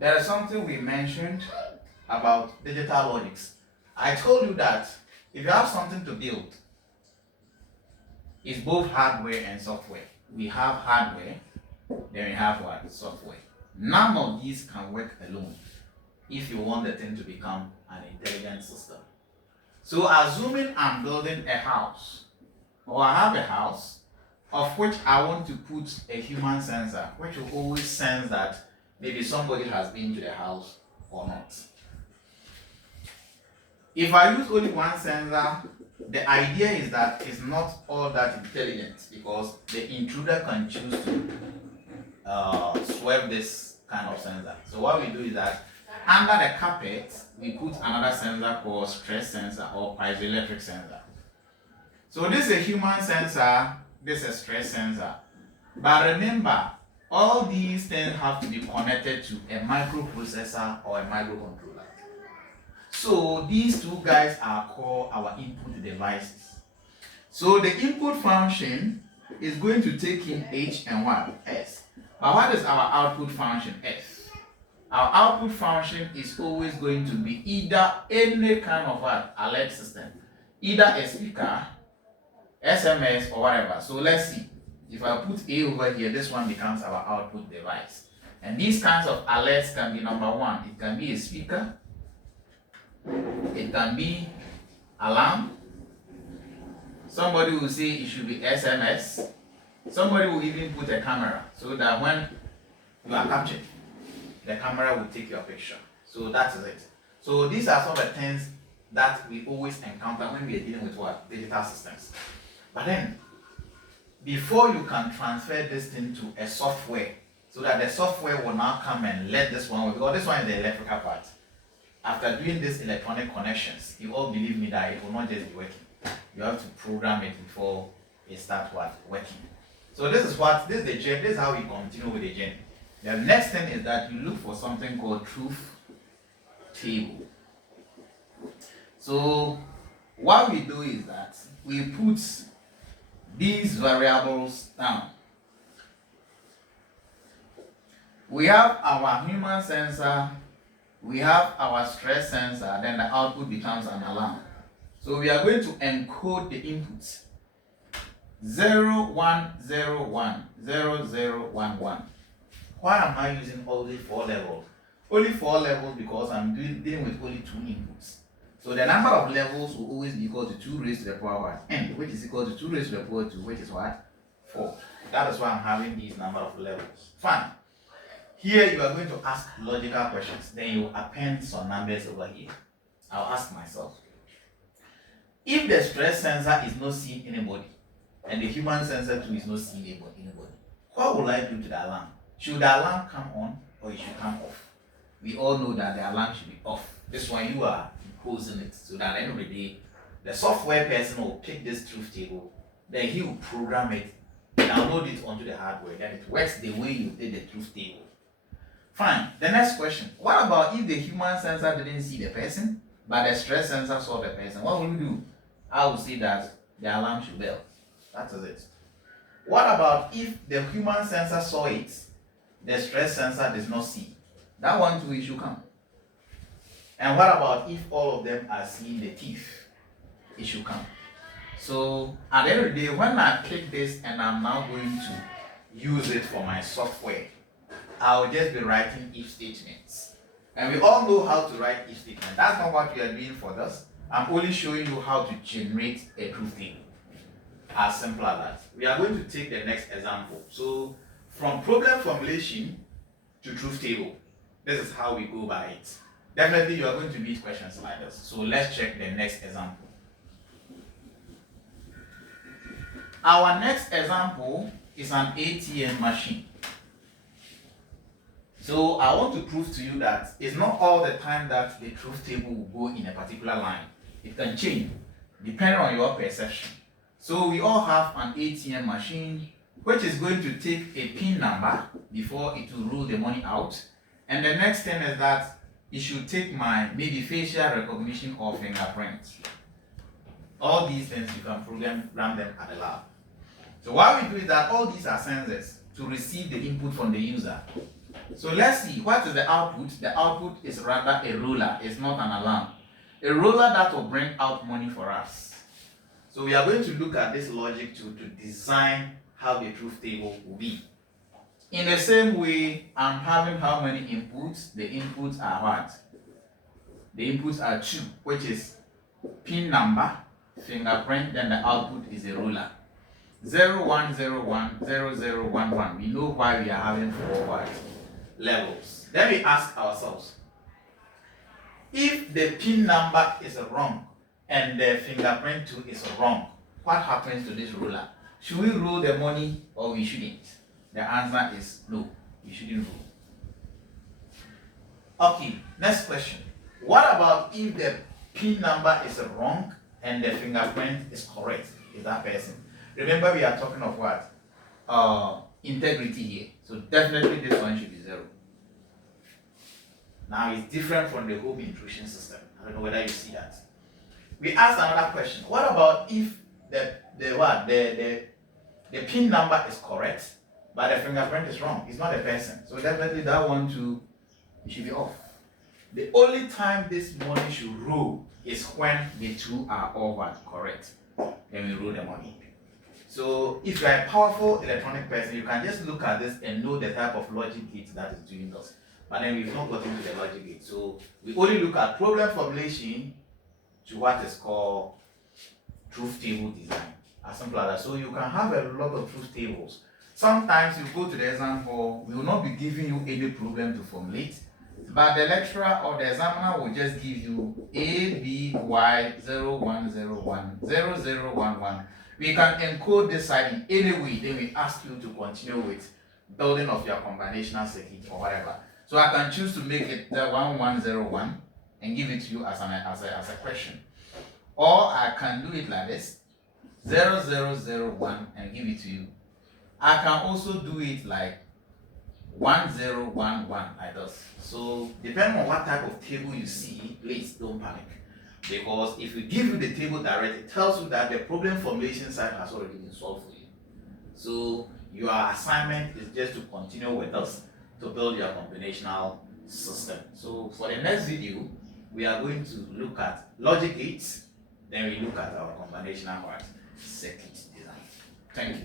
there is something we mentioned about digital logics. I told you that if you have something to build, it's both hardware and software. We have hardware, then we have what? Software. None of these can work alone if you want the thing to become an intelligent system. So assuming I'm building a house, or I have a house of which I want to put a human sensor, which will always sense that maybe somebody has been to the house or not. If I use only one sensor, the idea is that it's not all that intelligent because the intruder can choose to swerve this kind of sensor. So what we do is that under the carpet, we put another sensor called stress sensor or piezoelectric sensor. So this is a human sensor, this is a stress sensor. But remember, all these things have to be connected to a microprocessor or a microcontroller. So these two guys are called our input devices. So the input function is going to take in H and what? S. But what is our output function? F. Our output function is always going to be either any kind of what? Alert system. Either a speaker, SMS, or whatever. So let's see. If I put A over here, this one becomes our output device. And these kinds of alerts can be number one. It can be a speaker. It can be alarm. Somebody will say it should be SMS. Somebody will even put a camera so that when you are captured, the camera will take your picture. So that is it. So these are some of the things that we always encounter when we are dealing with what? Digital systems. But then, before you can transfer this thing to a software, so that the software will now come and let this one, because this one is the electrical part. After doing these electronic connections, you all believe me that it will not just be working. You have to program it before it starts working. So this is the journey. This is how we continue with the journey. The next thing is that you look for something called truth table. So what we do is that we put these variables down. We have our human sensor, we have our stress sensor, then the output becomes an alarm. So we are going to encode the inputs 0101 0011. Why am I using only 4 levels? Only 4 levels because I'm dealing with only 2 inputs. So the number of levels will always be equal to 2 raised to the power what? N, which is equal to 2 raised to the power 2, which is what? 4. That is why I'm having these number of levels. Fine. Here you are going to ask logical questions. Then you append some numbers over here. I'll ask myself, if the stress sensor is not seeing anybody, and the human sensor too is not seeing anybody, what will I do to the alarm? Should the alarm come on or it should come off? We all know that the alarm should be off. This one you are imposing it, so that at the end of the day, the software person will pick this truth table, then he will program it, download it onto the hardware, then it works the way you did the truth table. Fine. The next question. What about if the human sensor didn't see the person, but the stress sensor saw the person? What will we do? I will say that the alarm should bell. That is it. What about if the human sensor saw it, the stress sensor does not see? That one too, it should come. And what about if all of them are seeing the thief? It should come. So at the end of the day, when I click this and I'm now going to use it for my software, I'll just be writing if statements. And we all know how to write if statement. That's not what we are doing for this. I'm only showing you how to generate a truth table. As simple as that. We are going to take the next example. So from problem formulation to truth table, this is how we go by it. Definitely you are going to meet questions like this. So let's check the next example. Our next example is an ATM machine. So I want to prove to you that it's not all the time that the truth table will go in a particular line. It can change depending on your perception. So we all have an ATM machine which is going to take a PIN number before it will roll the money out. And the next thing is that it should take my maybe facial recognition or fingerprint. All these things you can program them at the lab. So what we do is that all these are sensors to receive the input from the user. So let's see, what is the output? The output is rather a ruler, it's not an alarm. A ruler that will bring out money for us. So we are going to look at this logic to design how the truth table will be. In the same way, I'm having how many inputs? The inputs are what? The inputs are 2, which is pin number, fingerprint, then the output is a ruler. 0101, 0011. We know why we are having 4 what? Levels. Then we ask ourselves, if the pin number is wrong and the fingerprint too is wrong, what happens to this ruler? Should we roll the money or we shouldn't? The answer is no, you shouldn't roll. Okay, next question. What about if the pin number is wrong and the fingerprint is correct? Is that person? Remember, we are talking of what? Integrity here. So definitely this one should be 0. Now it's different from the home intrusion system. I don't know whether you see that. We asked another question. What about if the pin number is correct, but the fingerprint is wrong? It's not a person. So definitely that one too, it should be off. The only time this money should roll is when the two are all what? Correct. Then we roll the money. So if you are a powerful electronic person, you can just look at this and know the type of logic gate that is doing this. But then we've not gotten to the logic gate. So we only look at problem formulation to what is called truth table design. As simple as that. So you can have a lot of truth tables. Sometimes you go to the exam hall, we will not be giving you any problem to formulate, but the lecturer or the examiner will just give you A, B, Y, 0101, 0011. We can encode this side in any way, then we ask you to continue with building of your combinational circuit or whatever. So I can choose to make it the 1101 and give it to you as a question. Or I can do it like this, 0001 and give it to you. I can also do it like 1011 like this. So depending on what type of table you see, please don't panic. Because if we give you the table direct, it tells you that the problem formulation side has already been solved for you. So your assignment is just to continue with us to build your combinational system. So for the next video, we are going to look at logic gates, then we look at our combinational circuit design. Thank you.